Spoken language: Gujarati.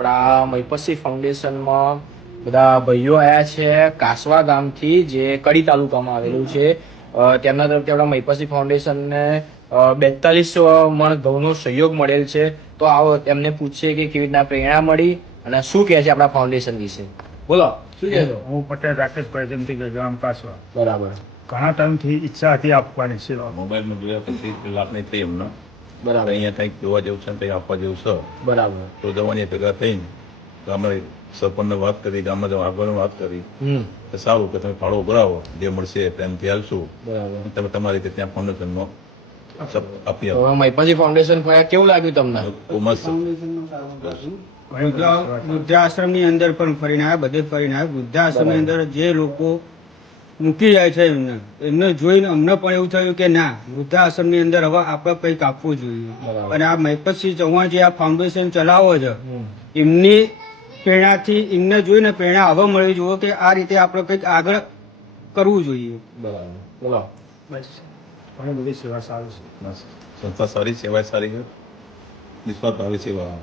આપણા મહિપતસિંહ ફાઉન્ડેશનમાં બધા ભાઈઓ આવ્યા છે કાસવા ગામથી, જે કડી તાલુકામાં આવેલું છે. તેમના તરફથી આપણા મહિપતસિંહ ફાઉન્ડેશનને 42 મણ ઘઉંનો સહયોગ મળેલ છે. તો આવો તેમને પૂછીએ કે કેવી રીતના પ્રેરણા મળી અને શું કહે છે આપણા ફાઉન્ડેશન વિશે. બોલો, શું કહેશો? હું પટેલ રાકેશભાઈ જમતીગઢ ગામ કાસવા. બરાબર. ઘણા ટાઈમથી ઈચ્છા હતી આપવાની સેવા. મોબાઈલમાં જોયા પછી લાભ નહીં થઈ એમનો. બરાબર. અહીંયા કંઈક જોવા જેવું છે, કંઈક આપવા જેવું છે. બરાબર. તો જવાની ભેગા થઈને ગામડે સરપંચને વાત કરી, ગામમાં આગળ વાત કરી તો સારું કે તમે ફાળો ભરાવો, જે મળશે પ્રેમથી હાલશું. બરાબર. તમે તમારી રીતે ત્યાં ફાઉન્ડેશનમાં આપી હવે મહિપતસિંહ ફાઉન્ડેશન કેવું લાગ્યું તમને? આપો મસ્ત. વૃદ્ધાશ્રમની અંદર પણ ફરીને આવ્યા, બધે ફરીને આવ્યા. વૃદ્ધાશ્રમની અંદર જે લોકો મૂકી જાય છે એમને જોઈને અમને પણ એવું થયું કે ના, વૃદ્ધાશ્રમની અંદર હવે આપણે કંઈક આપવું જોઈએ. અને આ મહિપતસિંહ ચૌહાણ જે આ ફાઉન્ડેશન ચલાવો છે, એમની પ્રેરણાથી એમને જોઈને પ્રેરણા હવે મળવી જોઈએ કે આ રીતે આપણે કંઈક આગળ કરવું જોઈએ. બરાબર. બોલો. ઘણી બધી સેવા સારી છે. સંસ્થા સારી, સેવા સારી છે, નિસ્વાર્થ ભાવે સેવા.